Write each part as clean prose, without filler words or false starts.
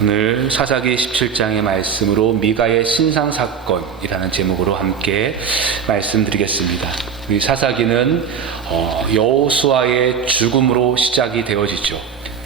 오늘 사사기 17장의 말씀으로 미가의 신상사건이라는 제목으로 함께 말씀드리겠습니다. 이 사사기는 여호수아의 죽음으로 시작이 되어지죠.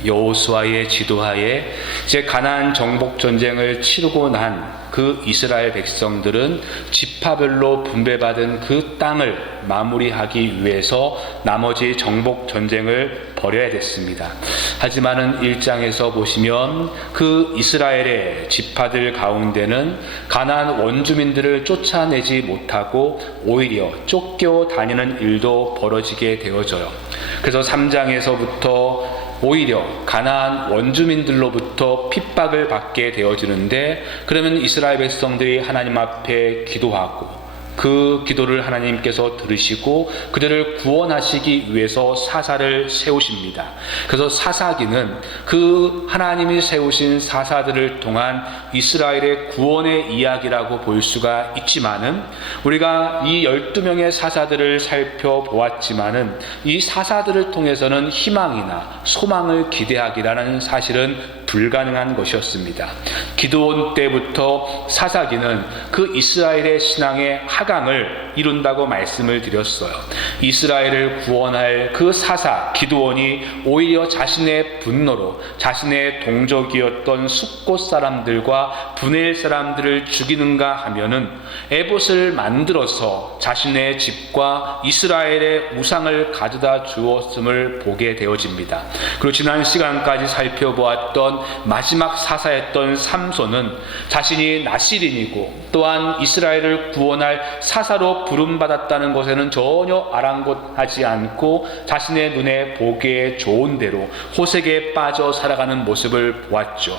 여호수아의 지도하에 이제 가나안 정복 전쟁을 치르고 난 그 이스라엘 백성들은 지파별로 분배받은 그 땅을 마무리하기 위해서 나머지 정복 전쟁을 벌여야 됐습니다. 하지만은 1장에서 보시면 그 이스라엘의 지파들 가운데는 가나안 원주민들을 쫓아내지 못하고 오히려 쫓겨다니는 일도 벌어지게 되어져요. 그래서 3장에서부터 오히려 가나안 원주민들로부터 핍박을 받게 되어지는데, 그러면 이스라엘 백성들이 하나님 앞에 기도하고 그 기도를 하나님께서 들으시고 그들을 구원하시기 위해서 사사를 세우십니다. 그래서 사사기는 그 하나님이 세우신 사사들을 통한 이스라엘의 구원의 이야기라고 볼 수가 있지만은, 우리가 이 12명의 사사들을 살펴보았지만은 이 사사들을 통해서는 희망이나 소망을 기대하기라는 사실은 불가능한 것이었습니다. 기드온 때부터 사사기는 그 이스라엘의 신앙의 하강을 이룬다고 말씀을 드렸어요. 이스라엘을 구원할 그 사사 기드온이 오히려 자신의 분노로 자신의 동족이었던 숫곳 사람들과 브넬 사람들을 죽이는가 하면은 에봇을 만들어서 자신의 집과 이스라엘의 우상을 가져다 주었음을 보게 되어집니다. 그리고 지난 시간까지 살펴보았던 마지막 사사였던 삼손은 자신이 나실인이고 또한 이스라엘을 구원할 사사로 부름받았다는 것에는 전혀 아랑곳하지 않고 자신의 눈에 보기에 좋은 대로 호색에 빠져 살아가는 모습을 보았죠.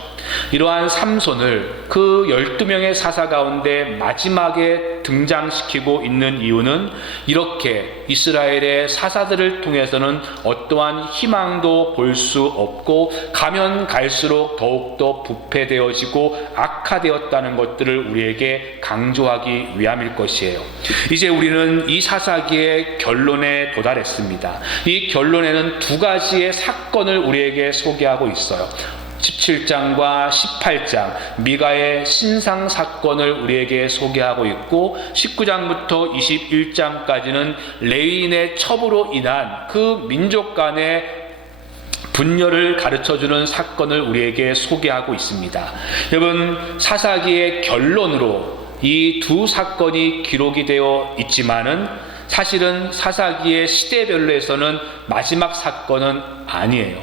이러한 삼손을 그 12명의 사사 가운데 마지막에 등장시키고 있는 이유는 이렇게 이스라엘의 사사들을 통해서는 어떠한 희망도 볼 수 없고 가면 갈수록 더욱더 부패되어지고 악화되었다는 것들을 우리에게 강조하기 위함일 것이에요. 이제 우리는 이 사사기의 결론에 도달했습니다. 이 결론에는 두 가지의 사건을 우리에게 소개하고 있어요. 17장과 18장 미가의 신상 사건을 우리에게 소개하고 있고, 19장부터 21장까지는 레위인의 첩으로 인한 그 민족 간의 분열을 가르쳐주는 사건을 우리에게 소개하고 있습니다. 여러분, 사사기의 결론으로 이 두 사건이 기록이 되어 있지만은 사실은 사사기의 시대별로에서는 마지막 사건은 아니에요.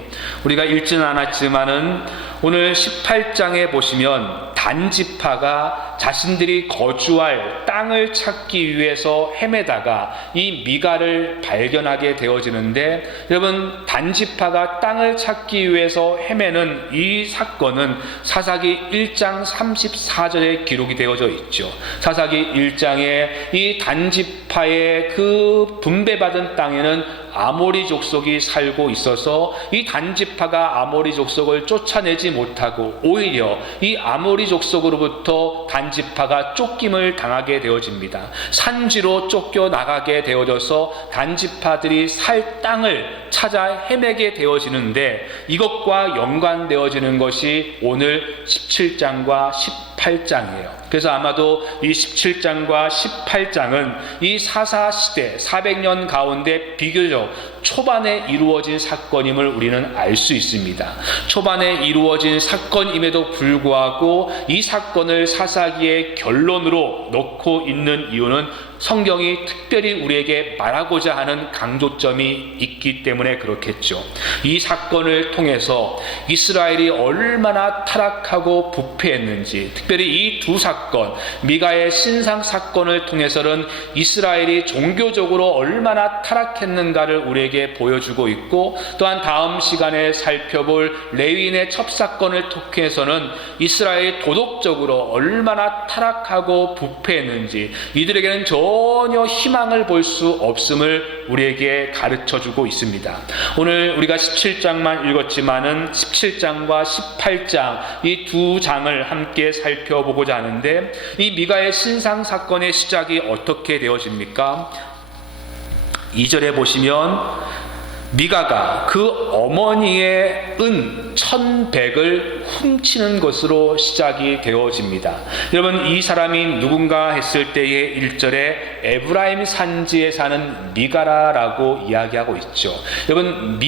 우리가 읽지는 않았지만은 오늘 18장에 보시면 단지파가 자신들이 거주할 땅을 찾기 위해서 헤매다가 이 미가를 발견하게 되어지는데, 여러분, 단지파가 땅을 찾기 위해서 헤매는 이 사건은 사사기 1장 34절에 기록이 되어져 있죠. 사사기 1장에 이 단지파의 그 분배받은 땅에는 아모리 족속이 살고 있어서 이 단지파가 아모리 족속을 쫓아내지 못하고 오히려 이 아모리 족속으로부터 단지파가 쫓김을 당하게 되어집니다. 산지로 쫓겨나가게 되어져서 단지파들이 살 땅을 찾아 헤매게 되어지는데, 이것과 연관되어지는 것이 오늘 17장과 18장이에요. 그래서 아마도 이 17장과 18장은 이 사사시대 400년 가운데 비교적 초반에 이루어진 사건임을 우리는 알 수 있습니다. 초반에 이루어진 사건임에도 불구하고 이 사건을 사사기의 결론으로 놓고 있는 이유는 성경이 특별히 우리에게 말하고자 하는 강조점이 있기 때문에 그렇겠죠. 이 사건을 통해서 이스라엘이 얼마나 타락하고 부패했는지, 특별히 이 두 사건, 미가의 신상 사건을 통해서는 이스라엘이 종교적으로 얼마나 타락했는가를 우리에게 보여주고 있고, 또한 다음 시간에 살펴볼 레위인의 첩사건을 통해서는 이스라엘이 도덕적으로 얼마나 타락하고 부패했는지, 이들에게는 전혀 희망을 볼 수 없음을 우리에게 가르쳐주고 있습니다. 오늘 우리가 17장만 읽었지만은 17장과 18장 이 두 장을 함께 살펴보고자 하는데, 이 미가의 신상 사건의 시작이 어떻게 되어집니까? 2절에 보시면 미가가 그 어머니의 은 1,100을 훔치는 것으로 시작이 되어집니다. 여러분, 이 사람이 누군가 했을 때의 1절에 에브라임 산지에 사는 미가라라고 이야기하고 있죠. 여러분,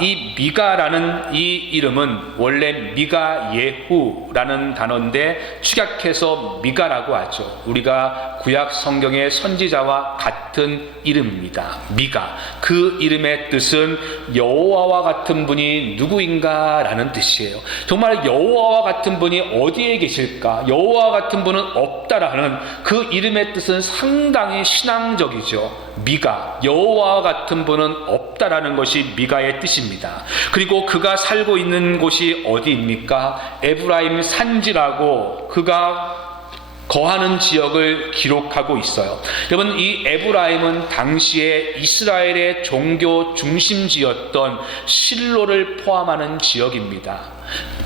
이 미가라는 이 이름은 원래 미가 예후라는 단어인데 축약해서 미가라고 하죠. 우리가 구약 성경의 선지자와 같은 이름입니다. 미가. 그 이름의 뜻은 여호와와 같은 분이 누구인가 라는 뜻이에요. 정말 여호와와 같은 분이 어디에 계실까? 여호와와 같은 분은 없다라는 그 이름의 뜻은 상당히 신앙적이죠. 미가, 여호와와 같은 분은 없다라는 것이 미가의 뜻입니다. 그리고 그가 살고 있는 곳이 어디입니까? 에브라임 산지라고 그가 거하는 지역을 기록하고 있어요. 여러분, 이 에브라임은 당시에 이스라엘의 종교 중심지였던 실로를 포함하는 지역입니다.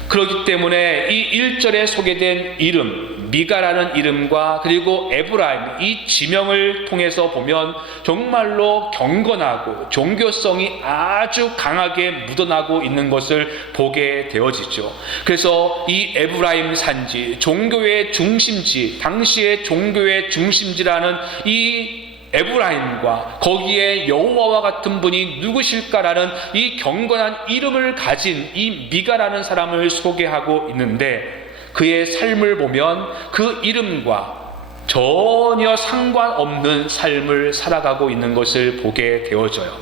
그렇기 때문에 이 1절에 소개된 이름, 미가라는 이름과 그리고 에브라임, 이 지명을 통해서 보면 정말로 경건하고 종교성이 아주 강하게 묻어나고 있는 것을 보게 되어지죠. 그래서 이 에브라임 산지, 종교의 중심지, 당시의 종교의 중심지라는 이 에브라임과 거기에 여호와와 같은 분이 누구실까라는 이 경건한 이름을 가진 이 미가라는 사람을 소개하고 있는데, 그의 삶을 보면 그 이름과 전혀 상관없는 삶을 살아가고 있는 것을 보게 되어져요.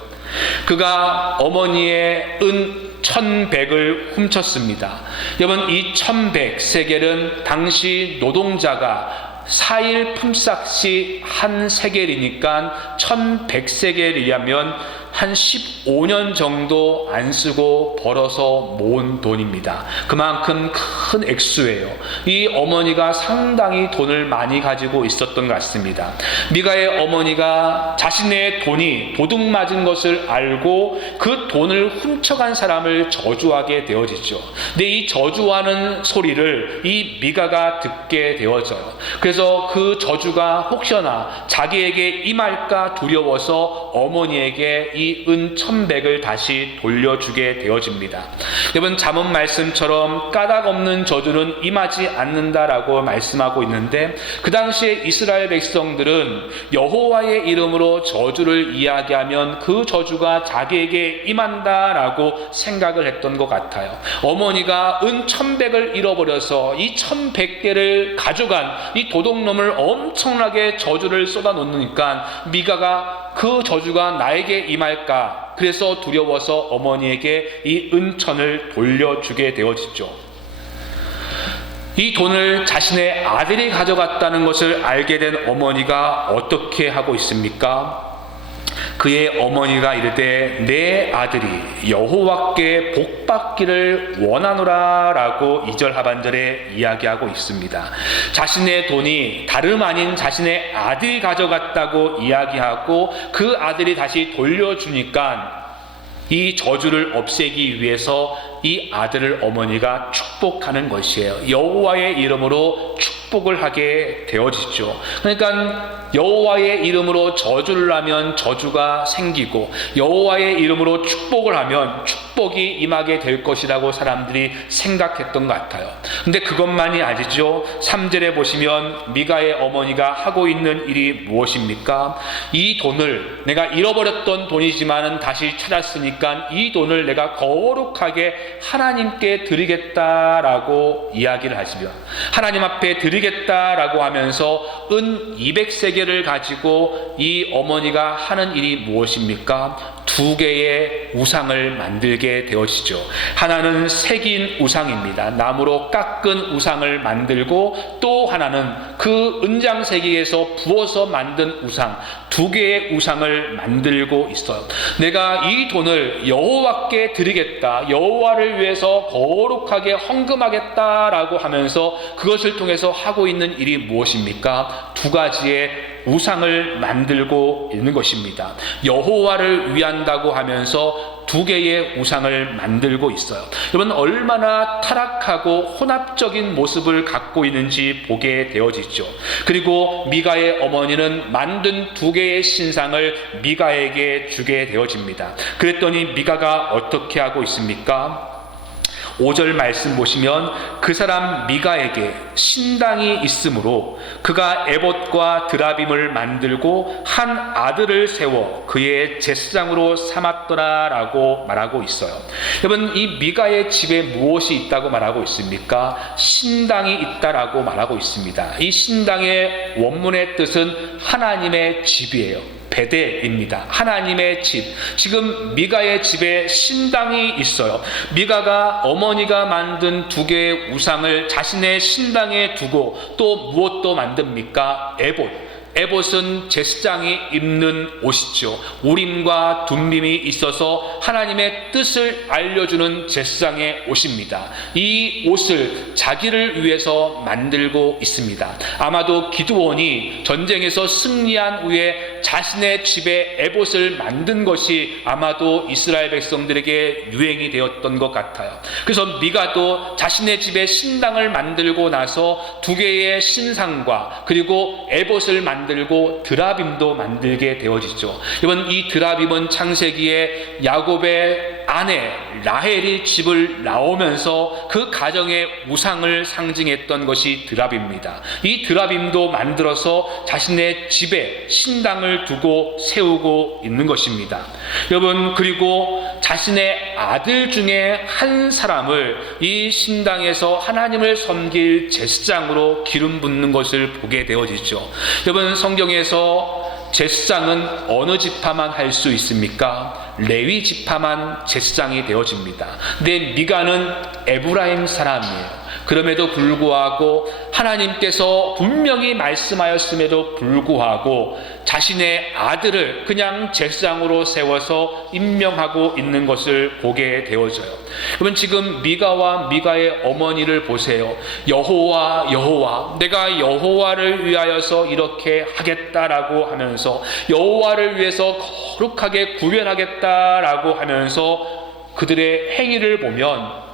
그가 어머니의 은 1,100을 훔쳤습니다. 여러분, 이 1,100 세겔은 당시 노동자가 4일 품삯이 한 세겔이니까 1,100세겔이라면 한 15년 정도 안 쓰고 벌어서 모은 돈입니다. 그만큼 큰 액수예요. 이 어머니가 상당히 돈을 많이 가지고 있었던 것 같습니다. 미가의 어머니가 자신의 돈이 도둑 맞은 것을 알고 그 돈을 훔쳐간 사람을 저주하게 되어지죠. 근데 이 저주하는 소리를 이 미가가 듣게 되어져요. 그래서 그 저주가 혹여나 자기에게 임할까 두려워서 어머니에게 이 은 1,100을 다시 돌려주게 되어집니다. 여러분, 잠언 말씀처럼 까닭 없는 저주는 임하지 않는다라고 말씀하고 있는데, 그 당시에 이스라엘 백성들은 여호와의 이름으로 저주를 이야기하면 그 저주가 자기에게 임한다라고 생각을 했던 것 같아요. 어머니가 은 1,100을 잃어버려서 이 1,100개를 가져간 이 도둑놈을 엄청나게 저주를 쏟아놓으니까 미가가 그 저주가 나에게 임할까, 그래서 두려워서 어머니에게 이 은천을 돌려주게 되어지죠. 이 돈을 자신의 아들이 가져갔다는 것을 알게 된 어머니가 어떻게 하고 있습니까? 그의 어머니가 이르되 내 아들이 여호와께 복받기를 원하노라 라고 2절 하반절에 이야기하고 있습니다. 자신의 돈이 다름 아닌 자신의 아들이 가져갔다고 이야기하고 그 아들이 다시 돌려주니까 이 저주를 없애기 위해서 이 아들을 어머니가 축복하는 것이에요. 여호와의 이름으로 축복을 하게 되어지죠. 그러니까 여호와의 이름으로 저주를 하면 저주가 생기고 여호와의 이름으로 축복을 하면 축복이 임하게 될 것이라고 사람들이 생각했던 것 같아요. 근데 그것만이 아니죠. 3절에 보시면 미가의 어머니가 하고 있는 일이 무엇입니까? 이 돈을, 내가 잃어버렸던 돈이지만은 다시 찾았으니까 이 돈을 내가 거룩하게 하나님께 드리겠다라고 이야기를 하시며, 하나님 앞에 드리겠다라고 하면서 은 200세겔을 가지고 이 어머니가 하는 일이 무엇입니까? 2개의 우상을 만들게 되어지죠. 하나는 새긴 우상입니다. 나무로 깎은 우상을 만들고, 또 하나는 그 은장세기에서 부어서 만든 우상, 2개의 우상을 만들고 있어요. 내가 이 돈을 여호와께 드리겠다, 여호와를 위해서 거룩하게 헌금하겠다라고 하면서 그것을 통해서 하고 있는 일이 무엇입니까? 2가지의 우상을 만들고 있는 것입니다. 여호와를 위한다고 하면서 2개의 우상을 만들고 있어요. 여러분, 얼마나 타락하고 혼합적인 모습을 갖고 있는지 보게 되어지죠. 그리고 미가의 어머니는 만든 2개의 신상을 미가에게 주게 되어집니다. 그랬더니 미가가 어떻게 하고 있습니까? 5절 말씀 보시면 그 사람 미가에게 신당이 있으므로 그가 에봇과 드라빔을 만들고 한 아들을 세워 그의 제사장으로 삼았더라 라고 말하고 있어요. 여러분, 이 미가의 집에 무엇이 있다고 말하고 있습니까? 신당이 있다라고 말하고 있습니다. 이 신당의 원문의 뜻은 하나님의 집이에요. 베델입니다. 하나님의 집. 지금 미가의 집에 신당이 있어요. 미가가 어머니가 만든 2개의 우상을 자신의 신당에 두고 또 무엇도 만듭니까? 에봇. 에봇은 제사장이 입는 옷이죠. 우림과 둠밈이 있어서 하나님의 뜻을 알려주는 제사장의 옷입니다. 이 옷을 자기를 위해서 만들고 있습니다. 아마도 기드온이 전쟁에서 승리한 후에 자신의 집에 에봇을 만든 것이 아마도 이스라엘 백성들에게 유행이 되었던 것 같아요. 그래서 미가도 자신의 집에 신당을 만들고 나서 2개의 신상과 그리고 에봇을 만들고 드라빔도 만들게 되어지죠. 이번 이 드라빔은 창세기에 야곱의 아내 라헬이 집을 나오면서 그 가정의 우상을 상징했던 것이 드라빔입니다. 이 드라빔도 만들어서 자신의 집에 신당을 두고 세우고 있는 것입니다. 여러분, 그리고 자신의 아들 중에 한 사람을 이 신당에서 하나님을 섬길 제사장으로 기름 붓는 것을 보게 되어지죠. 여러분, 성경에서 제사장은 어느 지파만 할 수 있습니까? 레위 지파만 제사장이 되어집니다. 근데 미가는 에브라임 사람이에요. 그럼에도 불구하고 하나님께서 분명히 말씀하였음에도 불구하고 자신의 아들을 그냥 제사장으로 세워서 임명하고 있는 것을 보게 되어져요. 그러면 지금 미가와 미가의 어머니를 보세요. 여호와 여호와, 내가 여호와를 위하여서 이렇게 하겠다라고 하면서, 여호와를 위해서 거룩하게 구별하겠다라고 하면서 그들의 행위를 보면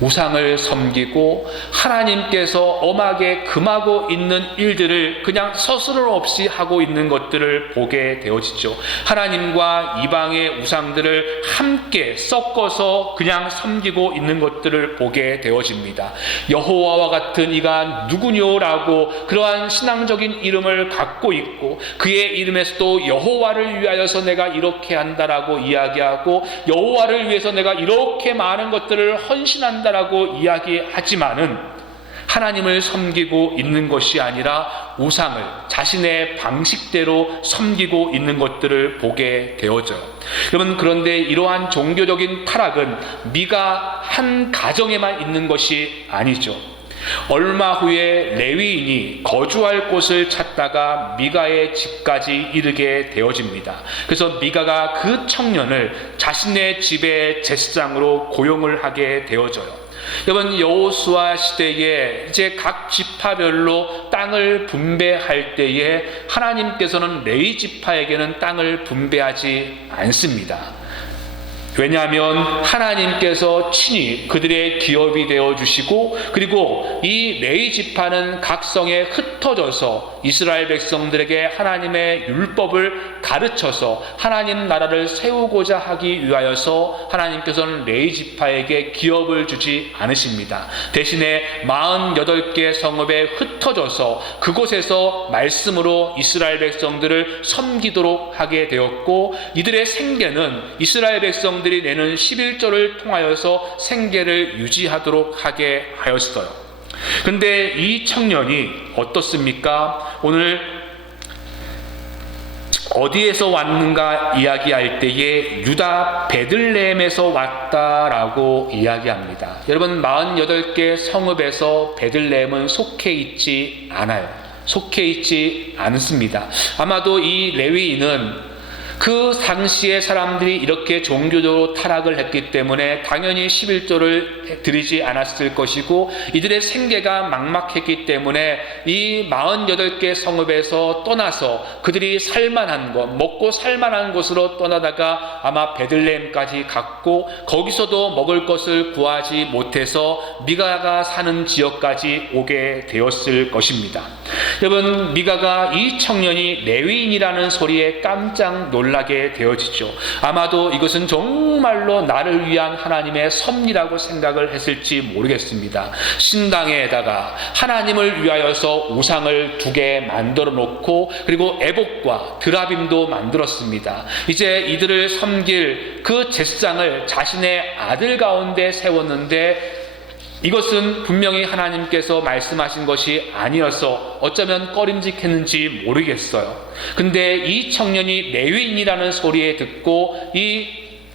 우상을 섬기고 하나님께서 엄하게 금하고 있는 일들을 그냥 서스럼 없이 하고 있는 것들을 보게 되어지죠. 하나님과 이방의 우상들을 함께 섞어서 그냥 섬기고 있는 것들을 보게 되어집니다. 여호와와 같은 이가 누구뇨라고 그러한 신앙적인 이름을 갖고 있고, 그의 이름에서도 여호와를 위하여서 내가 이렇게 한다라고 이야기하고, 여호와를 위해서 내가 이렇게 많은 것들을 헌신한다 라고 이야기하지만은 하나님을 섬기고 있는 것이 아니라 우상을 자신의 방식대로 섬기고 있는 것들을 보게 되어져요. 여러분, 그런데 이러한 종교적인 타락은 미가 한 가정에만 있는 것이 아니죠. 얼마 후에 레위인이 거주할 곳을 찾다가 미가의 집까지 이르게 되어집니다. 그래서 미가가 그 청년을 자신의 집의 제사장으로 고용을 하게 되어져요. 여러분, 여호수아 시대에 이제 각 지파별로 땅을 분배할 때에 하나님께서는 레위 지파에게는 땅을 분배하지 않습니다. 왜냐하면 하나님께서 친히 그들의 기업이 되어주시고, 그리고 이 레위 지파는 각 성에 흩어져서 이스라엘 백성들에게 하나님의 율법을 가르쳐서 하나님 나라를 세우고자 하기 위하여서 하나님께서는 레위 지파에게 기업을 주지 않으십니다. 대신에 48개 성읍에 흩어져서 그곳에서 말씀으로 이스라엘 백성들을 섬기도록 하게 되었고, 이들의 생계는 이스라엘 백성들이 내는 11조를 통하여서 생계를 유지하도록 하게 하였어요. 근데 이 청년이 어떻습니까? 오늘 어디에서 왔는가 이야기할 때에 유다 베들레헴에서 왔다라고 이야기합니다. 여러분, 48개 성읍에서 베들레헴은 속해 있지 않아요. 속해 있지 않습니다. 아마도 이 레위인은 그 당시의 사람들이 이렇게 종교적으로 타락을 했기 때문에 당연히 11조를 드리지 않았을 것이고, 이들의 생계가 막막했기 때문에 이 48개 성읍에서 떠나서 그들이 살만한 것, 먹고 살만한 곳으로 떠나다가 아마 베들레헴까지 갔고, 거기서도 먹을 것을 구하지 못해서 미가가 사는 지역까지 오게 되었을 것입니다. 여러분, 미가가 이 청년이 레위인이라는 소리에 깜짝 놀라게 되어지죠. 아마도 이것은 정말로 나를 위한 하나님의 섭리라고 생각을 했을지 모르겠습니다. 신당에다가 하나님을 위하여서 우상을 2개 만들어 놓고, 그리고 에봇과 드라빔도 만들었습니다. 이제 이들을 섬길 그 제사장을 자신의 아들 가운데 세웠는데, 이것은 분명히 하나님께서 말씀하신 것이 아니어서 어쩌면 꺼림직했는지 모르겠어요. 근데 이 청년이 레위인이라는 소리에 듣고 이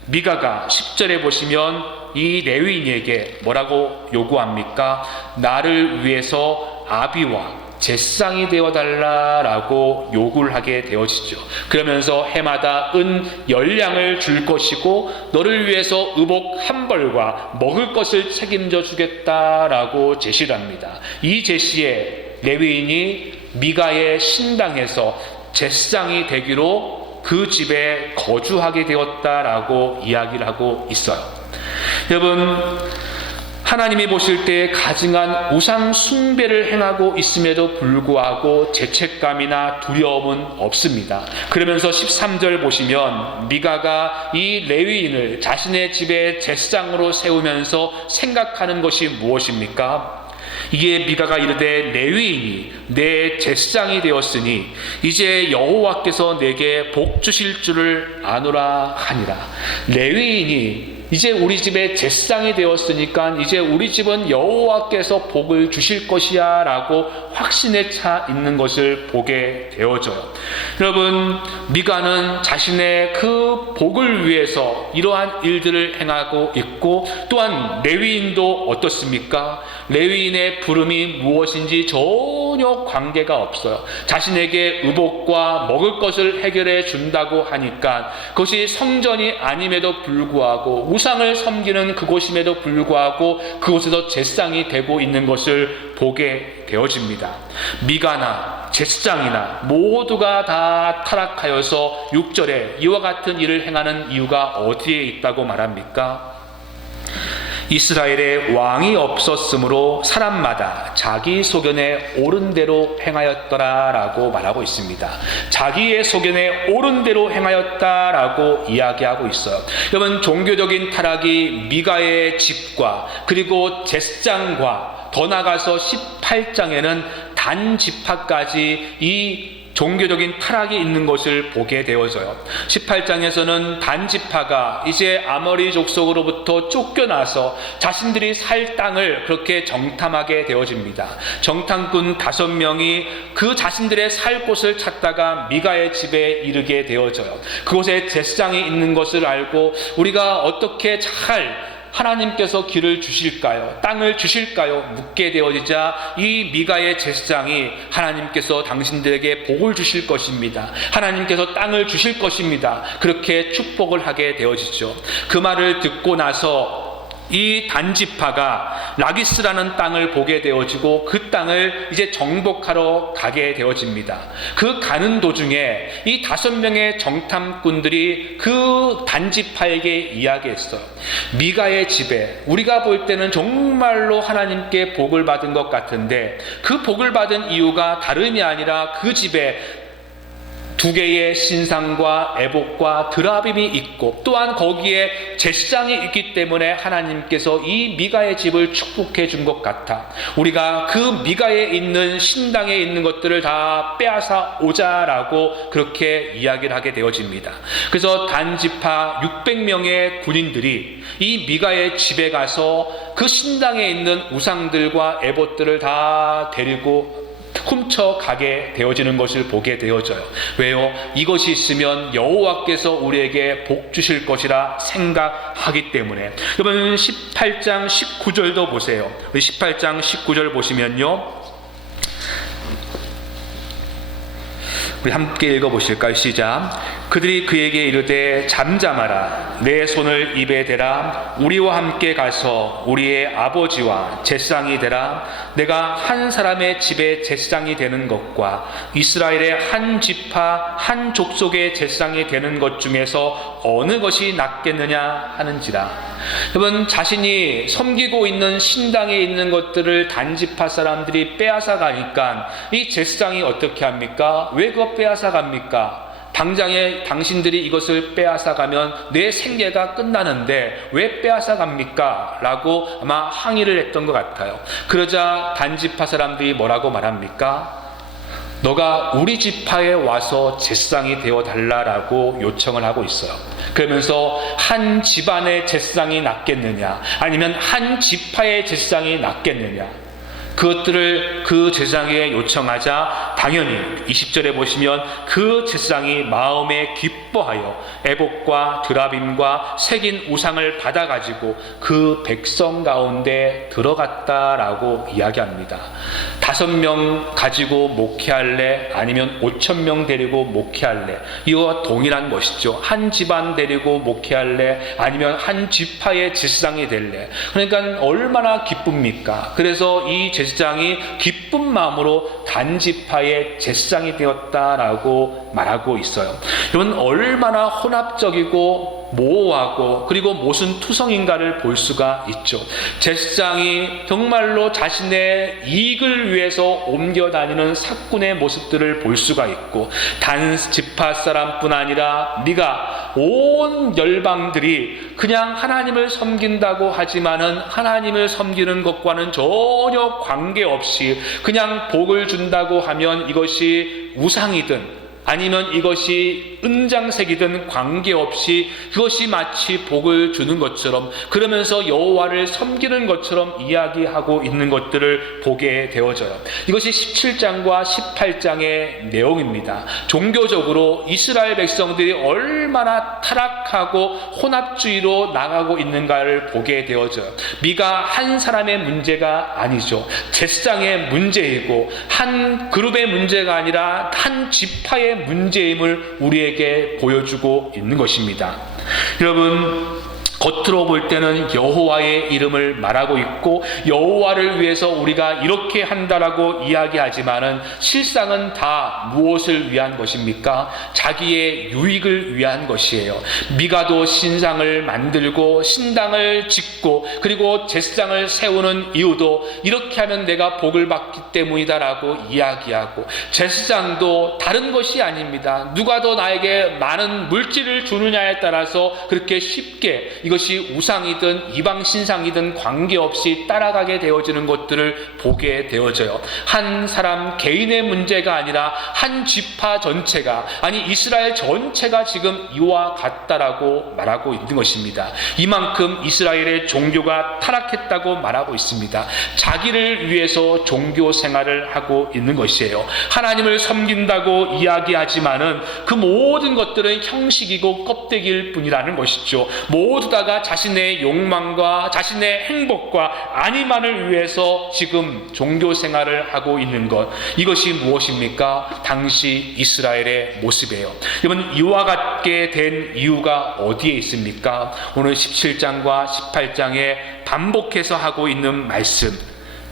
미가가 10절에 보시면 이 레위인에게 뭐라고 요구합니까? 나를 위해서 아비와 제사장이 되어달라라고 요구를 하게 되어지죠. 그러면서 해마다 은 10냥을 줄 것이고 너를 위해서 의복 1벌과 먹을 것을 책임져 주겠다라고 제시를 합니다. 이 제시에 레위인이 미가의 신당에서 제사장이 되기로 그 집에 거주하게 되었다라고 이야기를 하고 있어요. 여러분, 하나님이 보실 때 가증한 우상 숭배를 행하고 있음에도 불구하고 죄책감이나 두려움은 없습니다. 그러면서 13절 보시면 미가가 이 레위인을 자신의 집에 제사장으로 세우면서 생각하는 것이 무엇입니까? 이에 미가가 이르되 레위인이 내 제사장이 되었으니 이제 여호와께서 내게 복 주실 줄을 아노라 하니라. 레위인이 이제 우리 집에 제사장이 되었으니까 이제 우리 집은 여호와께서 복을 주실 것이야 라고 확신에 차 있는 것을 보게 되어져요. 여러분, 미가는 자신의 그 복을 위해서 이러한 일들을 행하고 있고, 또한 레위인도 어떻습니까? 레위인의 부름이 무엇인지 전혀 관계가 없어요. 자신에게 의복과 먹을 것을 해결해 준다고 하니까 그것이 성전이 아님에도 불구하고 우상을 섬기는 그곳임에도 불구하고 그곳에서 제사장이 되고 있는 것을 보게 되어집니다. 미가나 제사장이나 모두가 다 타락하여서 6절에 이와 같은 일을 행하는 이유가 어디에 있다고 말합니까? 이스라엘에 왕이 없었으므로 사람마다 자기 소견에 옳은 대로 행하였더라라고 말하고 있습니다. 자기의 소견에 옳은 대로 행하였다라고 이야기하고 있어요. 여러분, 종교적인 타락이 미가의 집과 그리고 제사장과 더 나아가서 18장에는 단 지파까지 이 종교적인 타락이 있는 것을 보게 되어져요. 18장에서는 단지파가 이제 아모리 족속으로부터 쫓겨나서 자신들이 살 땅을 그렇게 정탐하게 되어집니다. 정탐꾼 5명이 그 자신들의 살 곳을 찾다가 미가의 집에 이르게 되어져요. 그곳에 제사장이 있는 것을 알고 우리가 어떻게 잘 하나님께서 길을 주실까요? 땅을 주실까요? 묻게 되어지자 이 미가의 제사장이 하나님께서 당신들에게 복을 주실 것입니다. 하나님께서 땅을 주실 것입니다. 그렇게 축복을 하게 되어지죠. 그 말을 듣고 나서 이 단지파가 라기스라는 땅을 보게 되어지고 그 땅을 이제 정복하러 가게 되어집니다. 그 가는 도중에 이 5명의 정탐꾼들이 그 단지파에게 이야기했어요. 미가의 집에 우리가 볼 때는 정말로 하나님께 복을 받은 것 같은데 그 복을 받은 이유가 다름이 아니라 그 집에 2개의 신상과 에봇과 드라빔이 있고 또한 거기에 제사장이 있기 때문에 하나님께서 이 미가의 집을 축복해 준 것 같아. 우리가 그 미가에 있는 신당에 있는 것들을 다 빼앗아 오자라고 그렇게 이야기를 하게 되어집니다. 그래서 단지파 600명의 군인들이 이 미가의 집에 가서 그 신당에 있는 우상들과 에봇들을 다 데리고 훔쳐가게 되어지는 것을 보게 되어져요. 왜요? 이것이 있으면 여호와께서 우리에게 복 주실 것이라 생각하기 때문에. 여러분 18장 19절도 보세요. 18장 19절 보시면요, 우리 함께 읽어보실까요? 시작. 그들이 그에게 이르되 잠잠하라. 내 손을 입에 대라. 우리와 함께 가서 우리의 아버지와 제사장이 되라. 내가 한 사람의 집에 제사장이 되는 것과 이스라엘의 한 지파 한 족속의 제사장이 되는 것 중에서 어느 것이 낫겠느냐 하는지라. 여러분, 자신이 섬기고 있는 신당에 있는 것들을 단지파 사람들이 빼앗아 가니까 이 제사장이 어떻게 합니까? 왜 그거 빼앗아 갑니까? 당장에 당신들이 이것을 빼앗아 가면 내 생계가 끝나는데 왜 빼앗아 갑니까? 라고 아마 항의를 했던 것 같아요. 그러자 단지파 사람들이 뭐라고 말합니까? 너가 우리 지파에 와서 제사장이 되어 달라라고 요청을 하고 있어요. 그러면서 한 집안의 제사장이 낫겠느냐, 아니면 한 지파의 제사장이 낫겠느냐, 그것들을 그 제사장에게 요청하자 당연히 20절에 보시면 그 제사장이 마음에 기뻐하여 에봇과 드라빔과 새긴 우상을 받아가지고 그 백성 가운데 들어갔다라고 이야기합니다. 5명 가지고 목회할래? 아니면 5,000명 데리고 목회할래? 이와 동일한 것이죠. 한 집안 데리고 목회할래? 아니면 한 지파의 제사장이 될래? 그러니까 얼마나 기쁩니까? 그래서 이 제사장이 기쁜 마음으로 단지파의 제사장이 되었다라고 말하고 있어요. 여러분, 얼마나 혼합적이고 모호하고 그리고 모순투성인가를 볼 수가 있죠. 제사장이 정말로 자신의 이익을 위해서 옮겨 다니는 사꾼의 모습들을 볼 수가 있고, 단지파 사람뿐 아니라 네가 온 열방들이 그냥 하나님을 섬긴다고 하지만은 하나님을 섬기는 것과는 전혀 관계없이 그냥 복을 준다고 하면 이것이 우상이든 아니면 이것이 은장색이든 관계없이 그것이 마치 복을 주는 것처럼, 그러면서 여호와를 섬기는 것처럼 이야기하고 있는 것들을 보게 되어져요. 이것이 17장과 18장의 내용입니다. 종교적으로 이스라엘 백성들이 얼마나 타락하고 혼합주의로 나가고 있는가를 보게 되어져요. 미가 한 사람의 문제가 아니죠. 제사장의 문제이고 한 그룹의 문제가 아니라 한 지파의 문제임을 우리에게 보여주고 있는 것입니다. 여러분, 겉으로 볼 때는 여호와의 이름을 말하고 있고 여호와를 위해서 우리가 이렇게 한다라고 이야기하지만은 실상은 다 무엇을 위한 것입니까? 자기의 유익을 위한 것이에요. 미가도 신상을 만들고 신당을 짓고 그리고 제사장을 세우는 이유도 이렇게 하면 내가 복을 받기 때문이다라고 이야기하고, 제사장도 다른 것이 아닙니다. 누가 더 나에게 많은 물질을 주느냐에 따라서 그렇게 쉽게 이것이 우상이든 이방 신상이든 관계없이 따라가게 되어지는 것들을 보게 되어져요. 한 사람 개인의 문제가 아니라 한 지파 전체가, 아니 이스라엘 전체가 지금 이와 같다라고 말하고 있는 것입니다. 이만큼 이스라엘의 종교가 타락했다고 말하고 있습니다. 자기를 위해서 종교 생활을 하고 있는 것이에요. 하나님을 섬긴다고 이야기하지만은 그 모든 것들은 형식이고 껍데기일 뿐이라는 것이죠. 모두 다가 자신의 욕망과 자신의 행복과 안위만을 위해서 지금 종교 생활을 하고 있는 것, 이것이 무엇입니까? 당시 이스라엘의 모습이에요. 여러분, 이와 같게 된 이유가 어디에 있습니까? 오늘 17장과 18장에 반복해서 하고 있는 말씀,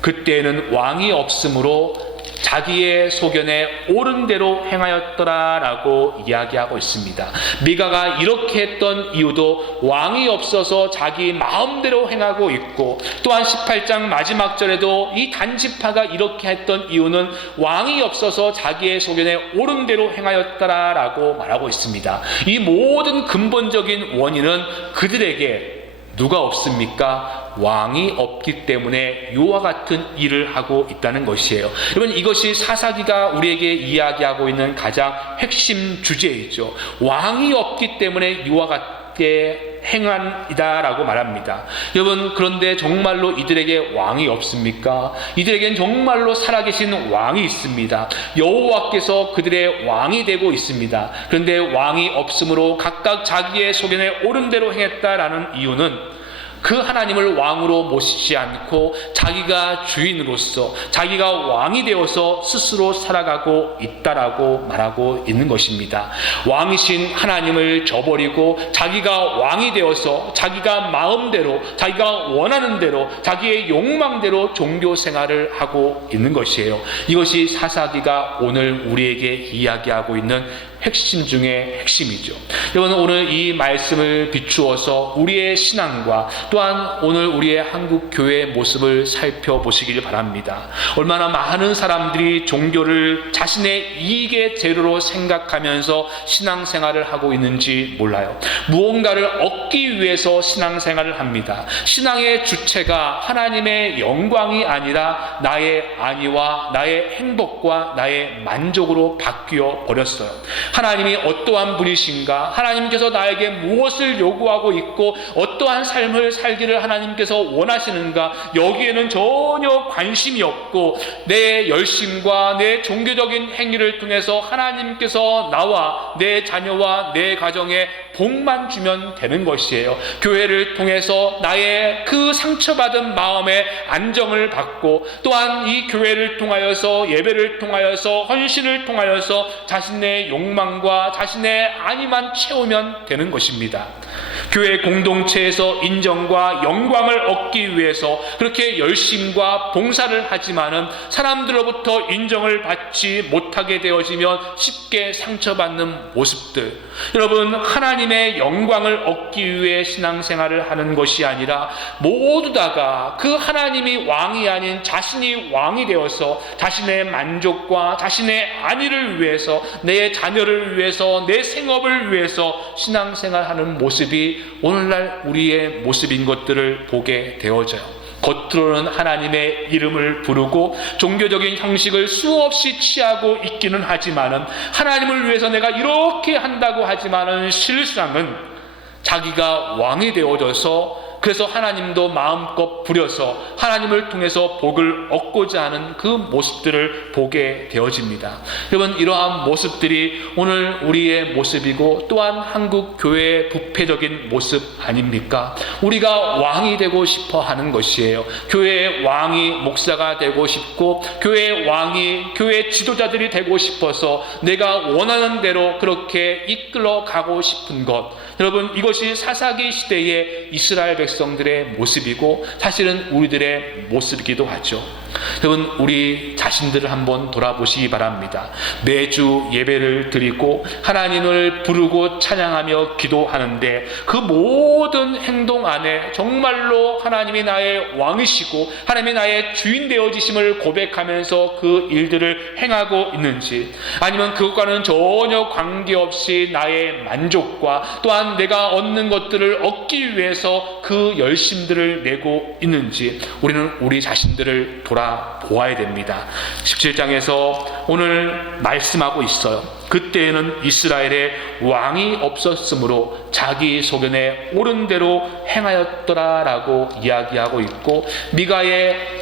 그때는 왕이 없으므로 자기의 소견에 옳은 대로 행하였더라라고 이야기하고 있습니다. 미가가 이렇게 했던 이유도 왕이 없어서 자기 마음대로 행하고 있고, 또한 18장 마지막 절에도 이 단지파가 이렇게 했던 이유는 왕이 없어서 자기의 소견에 옳은 대로 행하였더라라고 말하고 있습니다. 이 모든 근본적인 원인은 그들에게 누가 없습니까? 왕이 없기 때문에 이와 같은 일을 하고 있다는 것이에요. 여러분, 이것이 사사기가 우리에게 이야기하고 있는 가장 핵심 주제이죠. 왕이 없기 때문에 이와 같게 행한이다라고 말합니다. 여러분, 그런데 정말로 이들에게 왕이 없습니까? 이들에겐 정말로 살아계신 왕이 있습니다. 여호와께서 그들의 왕이 되고 있습니다. 그런데 왕이 없으므로 각각 자기의 소견에 옳은 대로 행했다라는 이유는 그 하나님을 왕으로 모시지 않고 자기가 주인으로서 자기가 왕이 되어서 스스로 살아가고 있다라고 말하고 있는 것입니다. 왕이신 하나님을 저버리고 자기가 왕이 되어서 자기가 마음대로 자기가 원하는 대로 자기의 욕망대로 종교 생활을 하고 있는 것이에요. 이것이 사사기가 오늘 우리에게 이야기하고 있는 핵심 중에 핵심이죠. 여러분, 오늘 이 말씀을 비추어서 우리의 신앙과 또한 오늘 우리의 한국 교회의 모습을 살펴보시길 바랍니다. 얼마나 많은 사람들이 종교를 자신의 이익의 재료로 생각하면서 신앙생활을 하고 있는지 몰라요. 무언가를 얻기 위해서 신앙생활을 합니다. 신앙의 주체가 하나님의 영광이 아니라 나의 안위와 나의 행복과 나의 만족으로 바뀌어 버렸어요. 하나님이 어떠한 분이신가, 하나님께서 나에게 무엇을 요구하고 있고 어떠한 삶을 살기를 하나님께서 원하시는가, 여기에는 전혀 관심이 없고 내 열심과 내 종교적인 행위를 통해서 하나님께서 나와 내 자녀와 내 가정에 복만 주면 되는 것이에요. 교회를 통해서 나의 그 상처받은 마음에 안정을 받고 또한 이 교회를 통하여서 예배를 통하여서 헌신을 통하여서 자신의 욕망과 자신의 안위만 채우면 되는 것입니다. 교회 공동체에서 인정과 영광을 얻기 위해서 그렇게 열심과 봉사를 하지만은 사람들로부터 인정을 받지 못하게 되어지면 쉽게 상처받는 모습들. 여러분, 하나님의 영광을 얻기 위해 신앙생활을 하는 것이 아니라 모두 다가 그 하나님이 왕이 아닌 자신이 왕이 되어서 자신의 만족과 자신의 안위를 위해서 내 자녀를 위해서 내 생업을 위해서 신앙생활하는 모습이 오늘날 우리의 모습인 것들을 보게 되어져요. 겉으로는 하나님의 이름을 부르고 종교적인 형식을 수없이 취하고 있기는 하지만은 하나님을 위해서 내가 이렇게 한다고 하지만은 실상은 자기가 왕이 되어져서 그래서 하나님도 마음껏 부려서 하나님을 통해서 복을 얻고자 하는 그 모습들을 보게 되어집니다. 여러분, 이러한 모습들이 오늘 우리의 모습이고 또한 한국 교회의 부패적인 모습 아닙니까? 우리가 왕이 되고 싶어 하는 것이에요. 교회의 왕이 목사가 되고 싶고 교회의 왕이 교회 지도자들이 되고 싶어서 내가 원하는 대로 그렇게 이끌어 가고 싶은 것. 여러분, 이것이 사사기 시대의 이스라엘 백성들의 모습이고 사실은 우리들의 모습이기도 하죠. 여러분, 우리 자신들을 한번 돌아보시기 바랍니다. 매주 예배를 드리고 하나님을 부르고 찬양하며 기도하는데 그 모든 행동 안에 정말로 하나님이 나의 왕이시고 하나님이 나의 주인 되어지심을 고백하면서 그 일들을 행하고 있는지, 아니면 그것과는 전혀 관계없이 나의 만족과 또한 내가 얻는 것들을 얻기 위해서 그 열심들을 내고 있는지 우리는 우리 자신들을 돌아보아야 됩니다. 17장에서 오늘 말씀하고 있어요. 그때에는 이스라엘에 왕이 없었으므로 자기 소견에 옳은 대로 행하였더라라고 이야기하고 있고, 미가의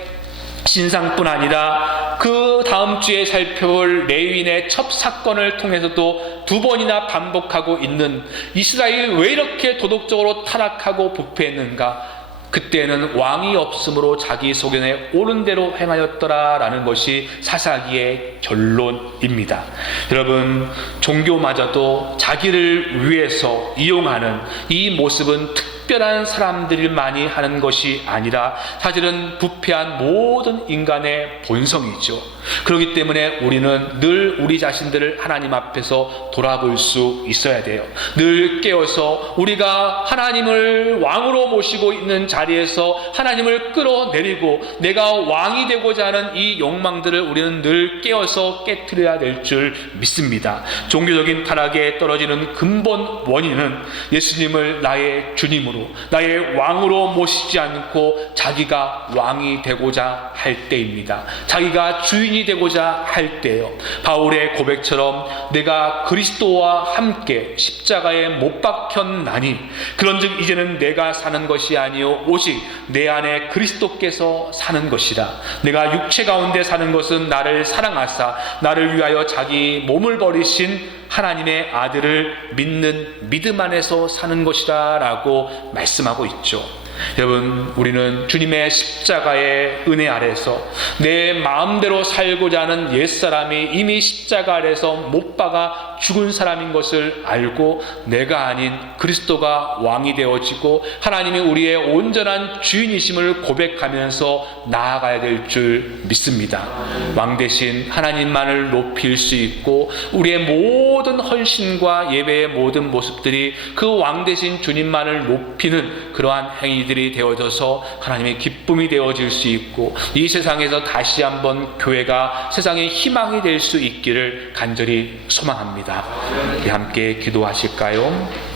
신상뿐 아니라 그 다음 주에 살펴볼 레위인의 첩 사건을 통해서도 두 번이나 반복하고 있는 이스라엘이 왜 이렇게 도덕적으로 타락하고 부패했는가? 그때는 왕이 없으므로 자기 소견에 옳은 대로 행하였더라라는 것이 사사기의 결론입니다. 여러분, 종교마저도 자기를 위해서 이용하는 이 모습은 특별한 사람들만이 하는 것이 아니라 사실은 부패한 모든 인간의 본성이죠. 그렇기 때문에 우리는 늘 우리 자신들을 하나님 앞에서 돌아볼 수 있어야 돼요. 늘 깨어서 우리가 하나님을 왕으로 모시고 있는 자리에서 하나님을 끌어내리고 내가 왕이 되고자 하는 이 욕망들을 우리는 늘 깨어서 깨트려야 될 줄 믿습니다. 종교적인 타락에 떨어지는 근본 원인은 예수님을 나의 주님으로 나의 왕으로 모시지 않고 자기가 왕이 되고자 할 때입니다. 자기가 주인이 되고자 할 때요. 바울의 고백처럼 내가 그리스도와 함께 십자가에 못 박혔나니 그런즉 이제는 내가 사는 것이 아니요 오직 내 안에 그리스도께서 사는 것이라. 내가 육체 가운데 사는 것은 나를 사랑하사 나를 위하여 자기 몸을 버리신 하나님의 아들을 믿는 믿음 안에서 사는 것이다 라고 말씀하고 있죠. 여러분, 우리는 주님의 십자가의 은혜 아래서 내 마음대로 살고자 하는 옛사람이 이미 십자가 아래서 못 박아 죽은 사람인 것을 알고 내가 아닌 그리스도가 왕이 되어지고 하나님이 우리의 온전한 주인이심을 고백하면서 나아가야 될 줄 믿습니다. 왕 대신 하나님만을 높일 수 있고 우리의 모든 헌신과 예배의 모든 모습들이 그 왕 대신 주님만을 높이는 그러한 행위들이 되어져서 하나님의 기쁨이 되어질 수 있고 이 세상에서 다시 한번 교회가 세상의 희망이 될 수 있기를 간절히 소망합니다. 우리 함께 기도하실까요?